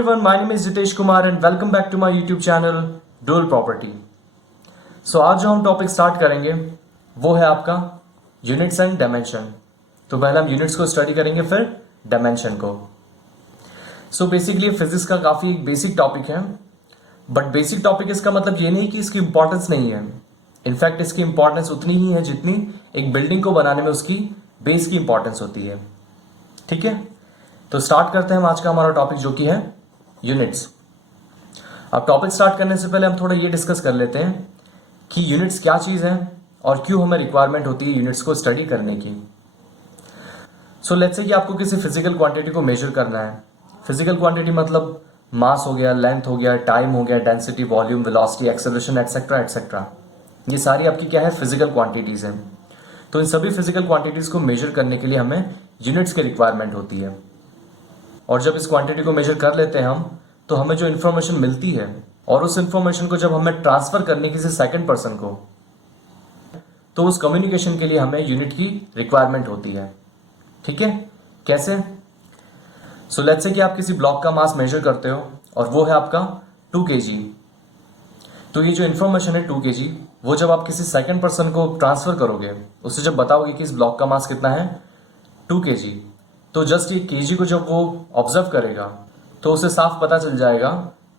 Everyone, my name is Jitesh Kumar and welcome back to my YouTube channel Dual Property. So आज जो हम topic start करेंगे वो है आपका यूनिट्स एंड डायमेंशन। तो पहले हम यूनिट्स को स्टडी करेंगे फिर डायमेंशन को। सो बेसिकली फिजिक्स का काफ़ी बेसिक टॉपिक है, बट बेसिक टॉपिक इसका मतलब ये नहीं कि इसकी इंपॉर्टेंस नहीं है। इनफैक्ट इसकी इंपॉर्टेंस उतनी ही है जितनी एक बिल्डिंग को बनाने में उसकी बेस की इंपॉर्टेंस होती है। ठीक है, तो स्टार्ट करते हैं हम आज का हमारा टॉपिक जो कि है यूनिट्स। अब टॉपिक स्टार्ट करने से पहले हम थोड़ा ये डिस्कस कर लेते हैं कि यूनिट्स क्या चीज़ है और क्यों हमें रिक्वायरमेंट होती है यूनिट्स को स्टडी करने की। सो लेट्स से कि आपको किसी फिजिकल क्वांटिटी को मेजर करना है। फिजिकल क्वांटिटी मतलब मास हो गया, लेंथ हो गया, टाइम हो गया, density, volume, velocity, acceleration etcetera etcetera. ये सारी आपकी क्या है, फिजिकल क्वांटिटीज़ हैं। तो इन सभी फिजिकल क्वांटिटीज़ को मेजर करने के लिए हमें यूनिट्स की रिक्वायरमेंट होती है। और जब इस क्वांटिटी को मेजर कर लेते हैं हम, तो हमें जो इन्फॉर्मेशन मिलती है और उस इन्फॉर्मेशन को जब हमें ट्रांसफर करने किसी सेकंड पर्सन को, तो उस कम्युनिकेशन के लिए हमें यूनिट की रिक्वायरमेंट होती है। ठीक है, कैसे? सो लेट्स से कि आप किसी ब्लॉक का मास मेजर करते हो और वो है आपका 2 kg। तो ये जो इन्फॉर्मेशन है 2 kg, वो जब आप किसी सेकंड पर्सन को ट्रांसफर करोगे, उससे जब बताओगे कि इस ब्लॉक का मास कितना है 2 kg, तो जस्ट ये केजी को जब वो ऑब्जर्व करेगा तो उसे साफ पता चल जाएगा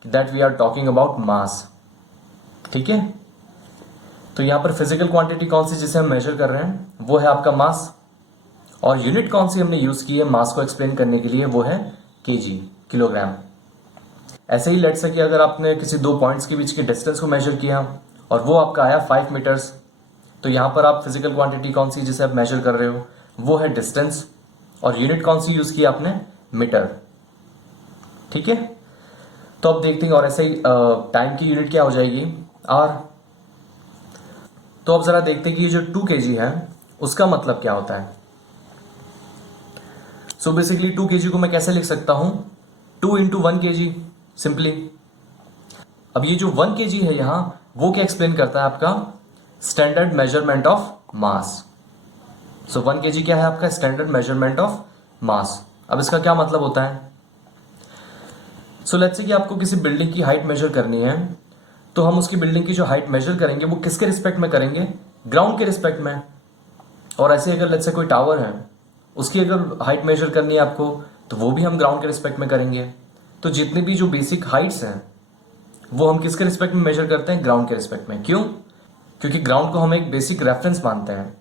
that we are talking about mass. ठीक है, तो यहाँ पर फिजिकल क्वांटिटी कौन सी जिसे हम मेजर कर रहे हैं वो है आपका मास, और यूनिट कौन सी हमने यूज की है मास को एक्सप्लेन करने के लिए वो है केजी, किलोग्राम। ऐसे ही लेट से कि अगर आपने किसी दो पॉइंट्स के बीच के डिस्टेंस को मेजर किया और वो आपका आया 5 मीटर्स, तो यहाँ पर आप फिजिकल क्वांटिटी कौन सी जिसे आप मेजर कर रहे हो वो है डिस्टेंस, और यूनिट कौन सी यूज की आपने, मीटर। ठीक है, तो अब देखते हैं। और ऐसे ही टाइम की यूनिट क्या हो जाएगी, आर। तो अब जरा देखते हैं कि ये जो 2 kg है उसका मतलब क्या होता है। सो बेसिकली 2 kg को मैं कैसे लिख सकता हूं, 2 × 1 kg सिंपली। अब ये जो 1 kg है यहां, वो क्या एक्सप्लेन करता है, आपका standard measurement of mass. So 1 kg क्या है आपका, स्टैंडर्ड मेजरमेंट ऑफ मास। अब इसका क्या मतलब होता है। सो लेट्स से कि आपको किसी बिल्डिंग की हाइट मेजर करनी है, तो हम उसकी बिल्डिंग की जो हाइट मेजर करेंगे वो किसके रिस्पेक्ट में करेंगे, ग्राउंड के रिस्पेक्ट में। और ऐसे अगर लेट्स से कोई टावर है, उसकी अगर हाइट मेजर करनी है आपको, तो वो भी हम ग्राउंड के रिस्पेक्ट में करेंगे। तो जितनी भी जो बेसिक हाइट्स हैं वो हम किसके रिस्पेक्ट में मेजर करते हैं, ग्राउंड के रिस्पेक्ट में। क्यों? क्योंकि ग्राउंड को हम एक बेसिक रेफरेंस मानते हैं।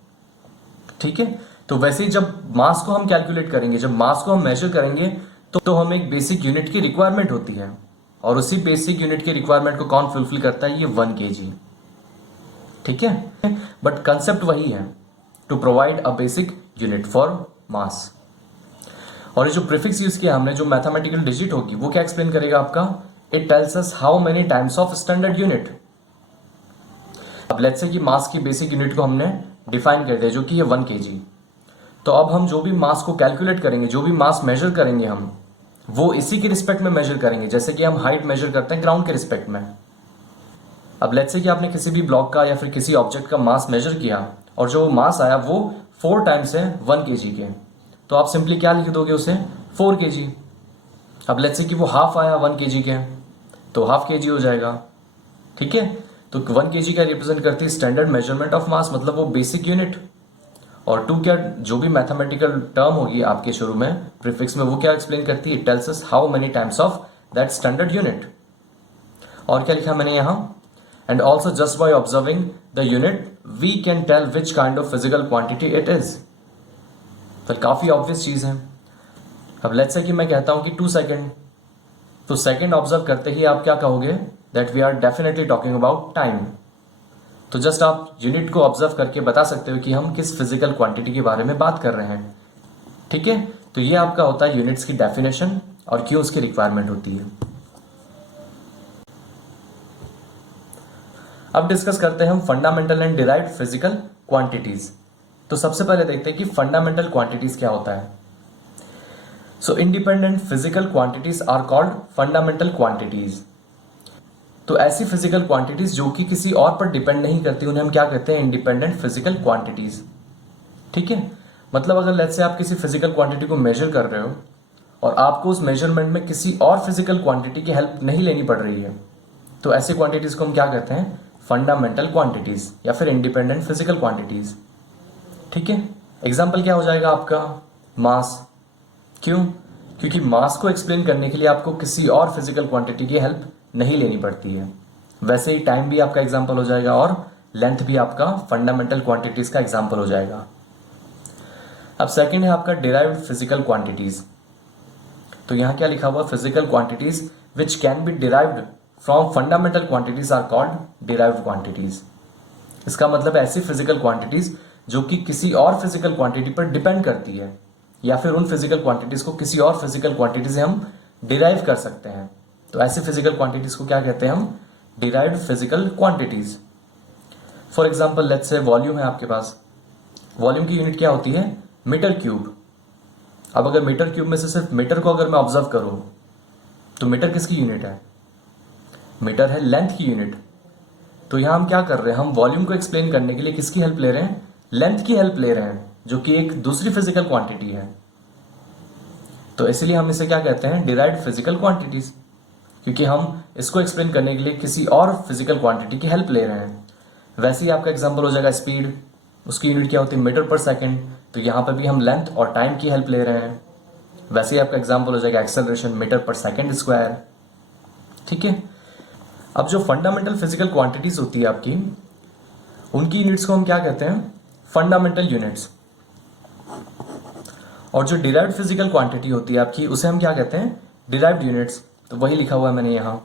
ठीक है, तो वैसे ही जब मास को हम कैलकुलेट करेंगे, जब मास को हम मेजर करेंगे, तो हमें एक बेसिक यूनिट की रिक्वायरमेंट होती है, और उसी बेसिक यूनिट की रिक्वायरमेंट को कौन फुलफिल करता है, ये 1 kg। ठीक है, बट कंसेप्ट वही है, to provide a basic unit for mass. और ये जो प्रीफिक्स यूज किया हमने, जो मैथमेटिकल डिजिट होगी, वो क्या एक्सप्लेन करेगा आपका, it tells us how many times of standard unit. अब लेट्स से कि मास की बेसिक यूनिट को हमने डिफाइन कर दिया जो कि ये 1 kg। तो अब हम जो भी मास को कैलकुलेट करेंगे, जो भी मास मेजर करेंगे हम, वो इसी के रिस्पेक्ट में मेजर करेंगे, जैसे कि हम हाइट मेजर करते हैं ग्राउंड के रिस्पेक्ट में। अब लेट्स से कि आपने किसी भी ब्लॉक का या फिर किसी ऑब्जेक्ट का मास मेजर किया और जो मास आया वो 4 टाइम्स है 1 kg के, तो आप सिंपली क्या लिख दोगे उसे, 4 kg। अब लेट्स से कि वो हाफ आया 1 kg के, तो हाफ kg हो जाएगा। ठीक है, तो 1 kg का रिप्रेजेंट करती है स्टैंडर्ड मेजरमेंट ऑफ मास, मतलब वो बेसिक यूनिट। और 2 क्या, जो भी मैथमेटिकल टर्म होगी आपके शुरू में प्रीफिक्स में, वो क्या एक्सप्लेन करती है, it tells us how many times of that standard unit. और क्या लिखा मैंने यहां, and also just by observing the unit we can tell which kind of physical quantity it is. तो काफी ऑब्वियस चीज है। अब लेट्स से कि मैं कहता हूं कि 2 सेकेंड, तो सेकेंड ऑब्जर्व करते ही आप क्या कहोगे, that we are definitely talking about time. तो जस्ट आप यूनिट को ऑब्जर्व करके बता सकते हो कि हम किस फिजिकल क्वांटिटी के बारे में बात कर रहे हैं। ठीक है, तो ये आपका होता है यूनिट्स की डेफिनेशन और क्यों उसकी रिक्वायरमेंट होती है। अब डिस्कस करते हैं हम fundamental and derived physical quantities. तो सबसे पहले देखते हैं कि फंडामेंटल क्वांटिटीज क्या होता है। So independent physical quantities are called fundamental quantities. तो ऐसी फिजिकल क्वांटिटीज जो कि किसी और पर डिपेंड नहीं करती, उन्हें हम क्या कहते हैं, इंडिपेंडेंट फिजिकल क्वांटिटीज। ठीक है, मतलब अगर लेट्स से आप किसी फिजिकल क्वांटिटी को मेजर कर रहे हो और आपको उस मेजरमेंट में किसी और फिजिकल क्वांटिटी की हेल्प नहीं लेनी पड़ रही है, तो ऐसी क्वांटिटीज को हम क्या कहते हैं? फंडामेंटल क्वांटिटीज या फिर इंडिपेंडेंट फिजिकल क्वांटिटीज। ठीक है, एग्जाम्पल क्या हो जाएगा आपका? मास। क्यों? क्योंकि मास को एक्सप्लेन करने के लिए आपको किसी और फिजिकल क्वांटिटी की हेल्प नहीं लेनी पड़ती है। वैसे ही टाइम भी आपका एग्जाम्पल हो जाएगा और लेंथ भी आपका फंडामेंटल क्वांटिटीज का एग्जाम्पल हो जाएगा। अब सेकंड है आपका डिराइव्ड फिजिकल क्वांटिटीज। तो यहां क्या लिखा हुआ? Physical quantities which can be derived from fundamental quantities are called derived quantities. इसका मतलब ऐसी फिजिकल क्वांटिटीज जो कि किसी और फिजिकल क्वांटिटी पर डिपेंड करती है, या फिर उन फिजिकल क्वांटिटीज को किसी और फिजिकल क्वांटिटी से हम डिराइव कर सकते हैं। तो ऐसी फिजिकल क्वांटिटीज को क्या कहते हैं हम? Derived physical quantities. For example let's say volume है आपके पास। वॉल्यूम की यूनिट क्या होती है? Metre cube. अब अगर मीटर क्यूब में से सिर्फ मीटर को अगर मैं ऑब्जर्व करूं तो मीटर किसकी यूनिट है? मीटर है लेंथ की यूनिट। तो यहां हम क्या कर रहे हैं? हम वॉल्यूम को एक्सप्लेन करने के लिए किसकी हेल्प ले रहे हैं? लेंथ की हेल्प ले रहे हैं, जो कि एक दूसरी फिजिकल क्वांटिटी है। तो इसलिए हम इसे क्या कहते हैं? डिराइव्ड फिजिकल क्वांटिटीज, क्योंकि हम इसको एक्सप्लेन करने के लिए किसी और फिजिकल क्वांटिटी की हेल्प ले रहे हैं। वैसे ही आपका एग्जांपल हो जाएगा स्पीड। उसकी यूनिट क्या होती है? मीटर पर सेकंड। तो यहां पर भी हम लेंथ और टाइम की हेल्प ले रहे हैं। वैसे ही आपका एग्जांपल हो जाएगा एक्सेलरेशन, मीटर पर सेकंड स्क्वायर। ठीक है, अब जो फंडामेंटल फिजिकल क्वांटिटीज होती है आपकी, उनकी यूनिट्स को हम क्या कहते हैं? Fundamental units. और जो डिराइव्ड फिजिकल क्वांटिटी होती है आपकी, उसे हम क्या कहते हैं? Derived units. तो वही लिखा हुआ है मैंने यहां।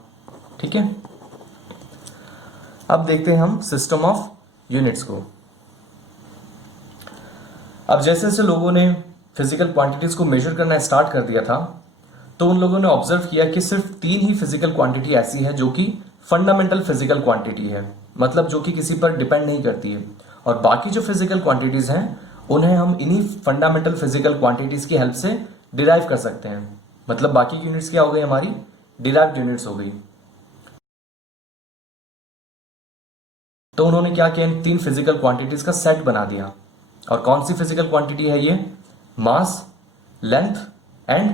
ठीक है, अब देखते हैं हम सिस्टम ऑफ यूनिट्स को। अब जैसे जैसे लोगों ने फिजिकल क्वांटिटीज को मेजर करना स्टार्ट कर दिया था, तो उन लोगों ने ऑब्जर्व किया कि सिर्फ 3 ही फिजिकल क्वांटिटी ऐसी है जो कि फंडामेंटल फिजिकल क्वांटिटी है, मतलब जो कि किसी पर डिपेंड नहीं करती है। और बाकी जो फिजिकल क्वांटिटीज हैं उन्हें हम इन्हीं फंडामेंटल फिजिकल क्वांटिटीज की हेल्प से डिराइव कर सकते हैं। मतलब बाकी की यूनिट्स क्या हो गई? हमारी डिराइव्ड यूनिट्स हो गई। तो उन्होंने क्या किया? इन 3 फिजिकल क्वांटिटीज का सेट बना दिया। और कौन सी फिजिकल क्वांटिटी है ये? मास, लेंथ एंड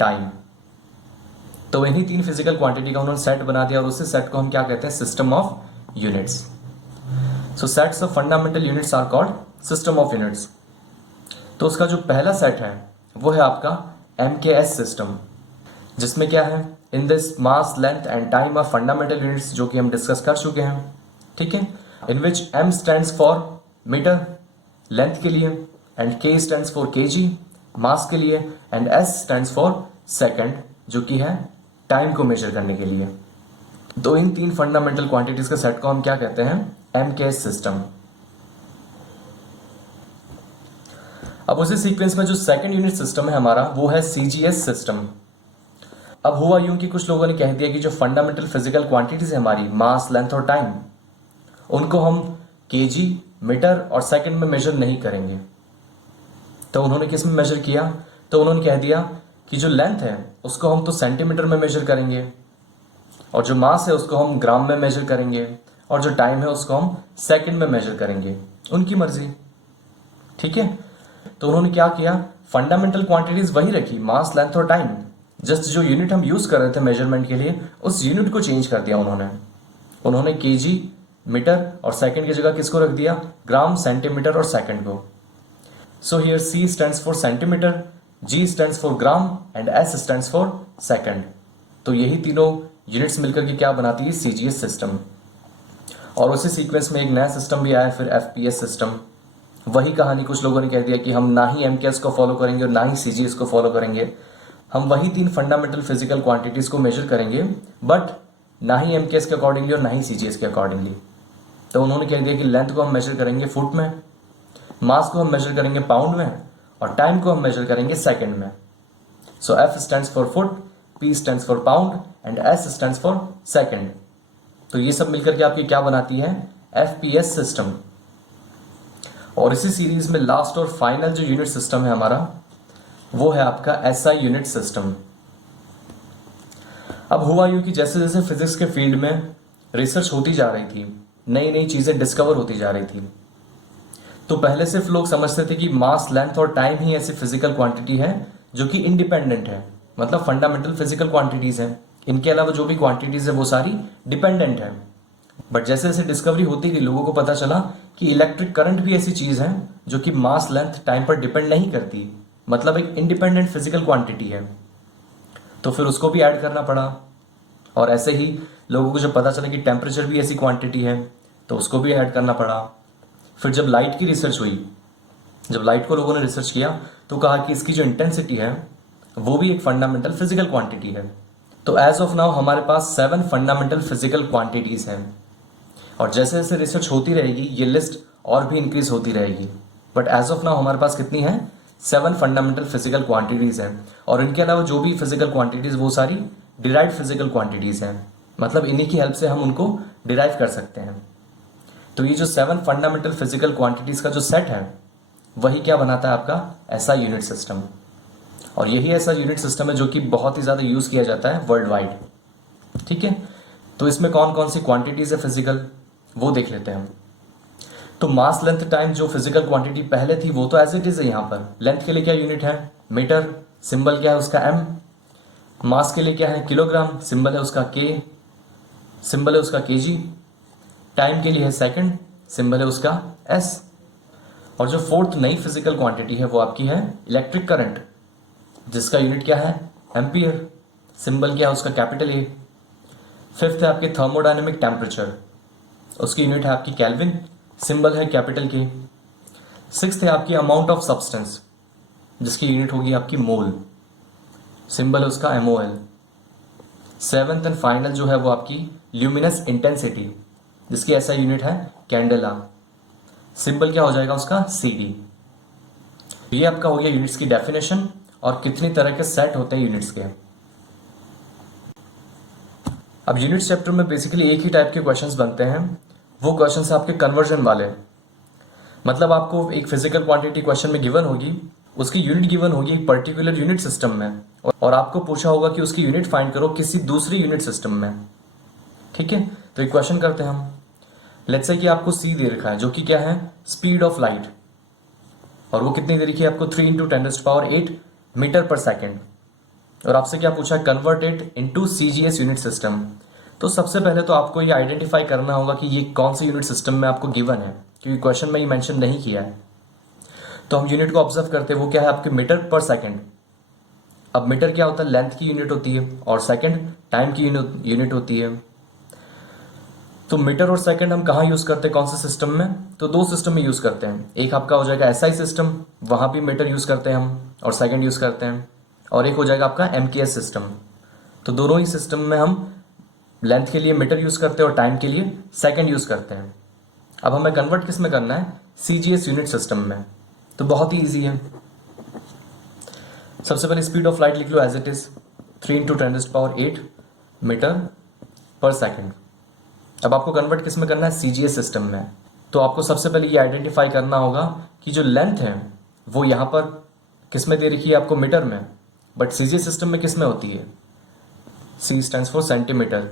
टाइम। तो इन्हीं 3 फिजिकल क्वांटिटी का उन्होंने सेट बना दिया और उसी सेट को हम क्या कहते हैं? System of units. So sets of fundamental units are called system of units. तो उसका जो पहला सेट है वो है आपका MKS सिस्टम, जिसमें क्या है? In this mass, length and time are fundamental units, जो कि हम डिस्कस कर चुके हैं। ठीक है, in which M stands for metre length के लिए, and K stands for kg mass के लिए, and S stands for second, जो कि है टाइम को मेजर करने के लिए। तो इन 3 फंडामेंटल क्वांटिटीज के सेट को हम क्या कहते हैं? MKS system. अब उसी सीक्वेंस में जो सेकंड यूनिट सिस्टम है हमारा, वो है CGS सिस्टम। अब हुआ यूं कि कुछ लोगों ने कह दिया कि जो फंडामेंटल फिजिकल क्वांटिटीज है हमारी, मास, लेंथ और टाइम, उनको हम kg, मीटर और सेकंड में मेजर नहीं करेंगे। तो उन्होंने किस में मेजर किया? तो उन्होंने कह दिया कि जो लेंथ है उसको हम तो सेंटीमीटर में मेजर करेंगे, और जो मास है उसको हम ग्राम में मेजर करेंगे, और जो टाइम है उसको हम सेकंड में मेजर करेंगे। उनकी मर्जी। ठीक है, तो उन्होंने क्या किया? फंडामेंटल क्वांटिटीज वही रखी, मास, लेंथ और टाइम। जस्ट जो यूनिट हम यूज कर रहे थे मेजरमेंट के लिए, उस यूनिट को चेंज कर दिया उन्होंने kg, मीटर और सेकंड की जगह किसको रख दिया? ग्राम, सेंटीमीटर और सेकंड को। So here C stands for centimetre, G stands for gram and S stands for second. तो यही तीनों यूनिट्स मिलकर के क्या बनाती है? CGS system. और उसी सीक्वेंस में एक नया सिस्टम भी आया, फिर FPS सिस्टम। वही कहानी, कुछ लोगों ने कह दिया कि हम ना ही MKS को फॉलो करेंगे और ना ही CGS को फॉलो करेंगे, हम वही 3 फंडामेंटल फिजिकल क्वांटिटीज को मेजर करेंगे, बट ना ही MKS के अकॉर्डिंगली और ना ही CGS के अकॉर्डिंगली। तो उन्होंने कह दिया कि लेंथ को हम मेजर करेंगे फुट में, मास को हम मेजर करेंगे पाउंड में, और टाइम को हम मेजर करेंगे सेकंड में। सो F stands for foot, P stands for pound and S stands for second. तो ये सब मिलकर के आपकी क्या बनाती है? FPS system. और इसी सीरीज में लास्ट और फाइनल जो यूनिट सिस्टम है हमारा, वो है आपका SI यूनिट सिस्टम। अब हुआ यूं कि जैसे जैसे फिजिक्स के फील्ड में रिसर्च होती जा रही थी, नई नई चीजें डिस्कवर होती जा रही थी, तो पहले सिर्फ लोग समझते थे कि मास, लेंथ और टाइम ही ऐसी फिजिकल क्वांटिटी है जो कि इंडिपेंडेंट है, मतलब फंडामेंटल फिजिकल क्वांटिटीज हैं। इनके अलावा जो भी क्वांटिटीज है वो सारी डिपेंडेंट है। बट जैसे जैसे डिस्कवरी होती गई लोगों को पता चला कि इलेक्ट्रिक करंट भी ऐसी चीज है जो कि मास लेंथ टाइम पर डिपेंड नहीं करती, मतलब एक इंडिपेंडेंट फिजिकल क्वांटिटी है। तो फिर उसको भी ऐड करना पड़ा। और ऐसे ही लोगों को जब पता चला कि टेम्परेचर भी ऐसी क्वांटिटी है तो उसको भी ऐड करना पड़ा। फिर जब लाइट की रिसर्च हुई, जब लाइट को लोगों ने रिसर्च किया तो कहा कि इसकी जो इंटेंसिटी है वो भी एक फंडामेंटल फिजिकल क्वांटिटी है। तो एज ऑफ नाउ हमारे पास 7 फंडामेंटल फिजिकल क्वांटिटीज हैं। और जैसे जैसे रिसर्च होती रहेगी ये लिस्ट और भी इंक्रीज होती रहेगी। बट एज ऑफ नाउ हमारे पास कितनी है? 7 फंडामेंटल फिजिकल क्वांटिटीज हैं। और इनके अलावा जो भी फिजिकल क्वांटिटीज वो सारी डिराइव्ड फिजिकल क्वांटिटीज हैं, मतलब इन्हीं की हेल्प से हम उनको डिराइव कर सकते हैं। तो ये जो 7 फंडामेंटल फिजिकल क्वांटिटीज का जो सेट है वही क्या बनाता है आपका ऐसा यूनिट सिस्टम। और यही ऐसा यूनिट सिस्टम है जो कि बहुत ही ज़्यादा यूज़ किया जाता है वर्ल्ड वाइड। ठीक है, तो इसमें कौन कौन सी क्वांटिटीज है फिजिकल वो देख लेते हैं हम। तो मास लेंथ टाइम जो फिजिकल क्वांटिटी पहले थी वो तो एज इट इज है। यहाँ पर लेंथ के लिए क्या यूनिट है? मीटर, सिंबल क्या है उसका एम। मास के लिए क्या है? किलोग्राम, सिंबल है उसका के, सिंबल है उसका केजी। टाइम के लिए है सेकंड, सिंबल है उसका एस। और जो फोर्थ नई फिजिकल क्वांटिटी है वो आपकी है इलेक्ट्रिक करंट, जिसका यूनिट क्या है? एम्पियर, सिंबल क्या है उसका? Capital A. फिफ्थ है आपके थर्मोडायनेमिक टेम्परेचर, उसकी यूनिट है आपकी केल्विन, सिंबल है कैपिटल के। सिक्स्थ है आपकी अमाउंट ऑफ सब्सटेंस, जिसकी यूनिट होगी आपकी मोल, सिंबल है उसका MOL। सेवेंथ एंड फाइनल जो है वो आपकी ल्यूमिनस इंटेंसिटी, जिसकी ऐसा यूनिट है कैंडेला, सिंबल क्या हो जाएगा उसका CD। ये आपका हो गया यूनिट्स की डेफिनेशन और कितनी तरह के सेट होते हैं यूनिट्स के। अब यूनिट्स चैप्टर में बेसिकली एक ही टाइप के क्वेश्चंस बनते हैं, वो क्वेश्चंस आपके कन्वर्जन वाले। मतलब आपको एक फिजिकल क्वांटिटी क्वेश्चन में गिवन होगी, उसकी यूनिट गिवन होगी एक पर्टिकुलर यूनिट सिस्टम में, और आपको पूछा होगा कि उसकी यूनिट फाइंड करो किसी दूसरी यूनिट सिस्टम में। ठीक है, तो एक क्वेश्चन करते हैं हम। लेट्स से कि आपको C दे रखा है जो कि क्या है? स्पीड ऑफ लाइट, और वो कितनी दे रखी है आपको? 3 × 10⁸ मीटर पर सेकेंड। और आपसे क्या पूछा है? Convert it into CGS unit system. तो सबसे पहले तो आपको ये आइडेंटिफाई करना होगा कि ये कौन से यूनिट सिस्टम में आपको गिवन है, क्योंकि क्वेश्चन में ये मेंशन नहीं किया है। तो हम यूनिट को ऑब्जर्व करते हैं, वो क्या है आपके? मीटर पर सेकेंड। अब मीटर क्या होता है? लेंथ की यूनिट होती है, और सेकेंड टाइम की यूनिट होती है। तो मीटर और सेकंड हम कहाँ यूज करते हैं, कौन से सिस्टम में? तो 2 सिस्टम में यूज करते हैं। एक आपका हो जाएगा SI सिस्टम, वहां भी मीटर यूज करते हैं हम और सेकंड यूज करते हैं। और एक हो जाएगा आपका MKS सिस्टम। तो दोनों ही सिस्टम में हम लेंथ के लिए मीटर यूज करते हैं और टाइम के लिए सेकंड यूज करते हैं। अब हमें कन्वर्ट किस में करना है? CGS यूनिट सिस्टम में। तो बहुत ही ईजी है। सबसे पहले स्पीड ऑफ लाइट लिख लो एज इट इज, 3 × 10⁸ मीटर पर सेकेंड। अब आपको कन्वर्ट किस में करना है? CGS सिस्टम में। तो आपको सबसे पहले ये आइडेंटिफाई करना होगा कि जो लेंथ है वो यहाँ पर किस में दे रखी है आपको? मीटर में। बट CGS सिस्टम में किस में होती है? C stands for centimetre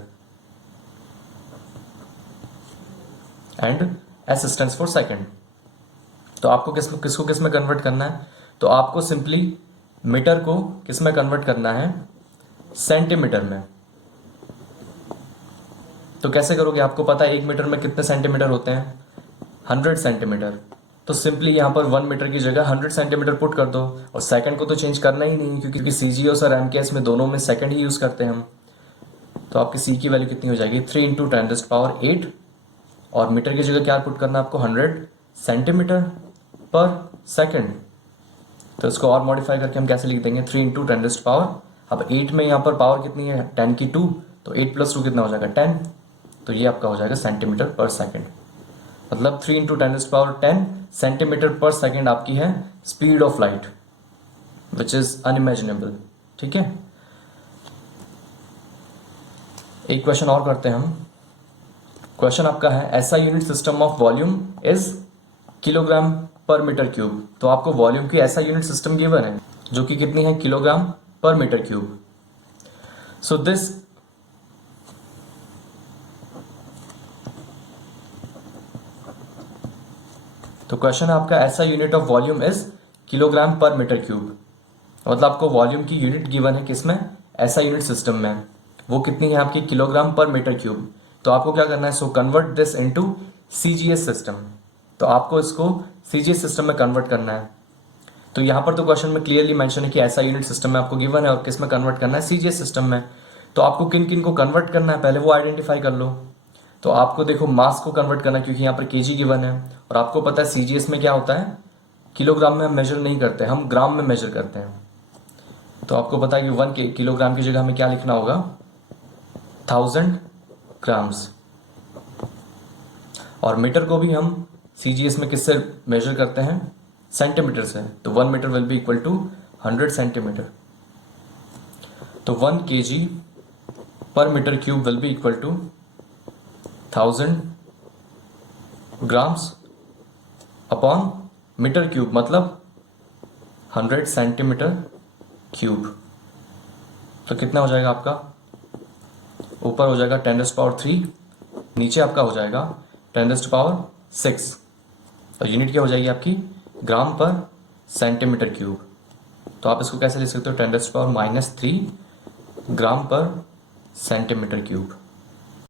and S stands for second. तो आपको किसको किस में कन्वर्ट करना है? तो आपको सिंपली मीटर को किस में कन्वर्ट करना है? सेंटीमीटर में। तो कैसे करोगे? आपको पता है 1 मीटर में कितने सेंटीमीटर होते हैं? 100 सेंटीमीटर। तो सिंपली यहाँ पर 1 मीटर की जगह 100 सेंटीमीटर पुट कर दो, और सेकंड को तो चेंज करना ही नहीं, क्योंकि CGS और MKS में दोनों में सेकंड ही यूज करते हैं हम। तो आपकी C की वैल्यू कितनी हो जाएगी? 3 × 10⁸, और मीटर की जगह क्या पुट करना है आपको? 100 सेंटीमीटर पर सेकेंड। तो इसको और मॉडिफाई करके हम कैसे लिख देंगे? 3 × 10⁻, अब 8 में यहाँ पर पावर कितनी है? 10 की 2, तो 8 + 2 कितना हो जाएगा? 10। तो ये आपका हो जाएगा सेंटीमीटर पर सेकेंड। मतलब 3 × 10⁻10 सेंटीमीटर पर सेकेंड आपकी है speed of light, which is unimaginable. ठीक है, एक क्वेश्चन और करते हैं हम। क्वेश्चन आपका है ऐसा unit system of volume is kilogram पर मीटर क्यूब। तो आपको वॉल्यूम की ऐसा यूनिट सिस्टम गिवन है जो कि कितनी है? किलोग्राम पर मीटर क्यूब। सो दिस तो क्वेश्चन आपका ऐसा unit of volume is kilogram पर मीटर क्यूब। मतलब आपको वॉल्यूम की यूनिट गिवन है किसमें, ऐसा यूनिट सिस्टम में, वो कितनी है आपकी किलोग्राम पर मीटर क्यूब। तो आपको क्या करना है, so convert this into CGS system. तो आपको इसको सीजीएस सिस्टम में कन्वर्ट करना है। तो यहाँ पर तो क्वेश्चन में क्लियरली मेंशन है कि ऐसा यूनिट सिस्टम में आपको गिवन है और किस में कन्वर्ट करना है, सीजीएस सिस्टम में। तो आपको किन किन को कन्वर्ट करना है पहले वो आइडेंटिफाई कर लो। तो आपको देखो मास को कन्वर्ट करना है क्योंकि यहाँ पर केजी गिवन है, और आपको पता है सीजीएस में क्या होता है, किलोग्राम में हम मेजर नहीं करते, हम ग्राम में मेजर करते हैं। तो आपको पता है कि 1 किलोग्राम की जगह हमें क्या लिखना होगा, 1000 ग्राम्स। और मीटर को भी हम सीजीएस में किससे मेजर करते हैं, सेंटीमीटर से। तो 1 metre will be equal to 100 centimetre. तो 1 kg per metre cube will be equal to 1000 grams upon metre cube, मतलब 100 सेंटीमीटर क्यूब। तो कितना हो जाएगा आपका, ऊपर हो जाएगा 10⁻3, नीचे आपका हो जाएगा 10⁻6, और यूनिट क्या हो जाएगी आपकी, ग्राम पर सेंटीमीटर क्यूब। तो आप इसको कैसे लिख सकते हो, 10⁻³ ग्राम पर सेंटीमीटर क्यूब।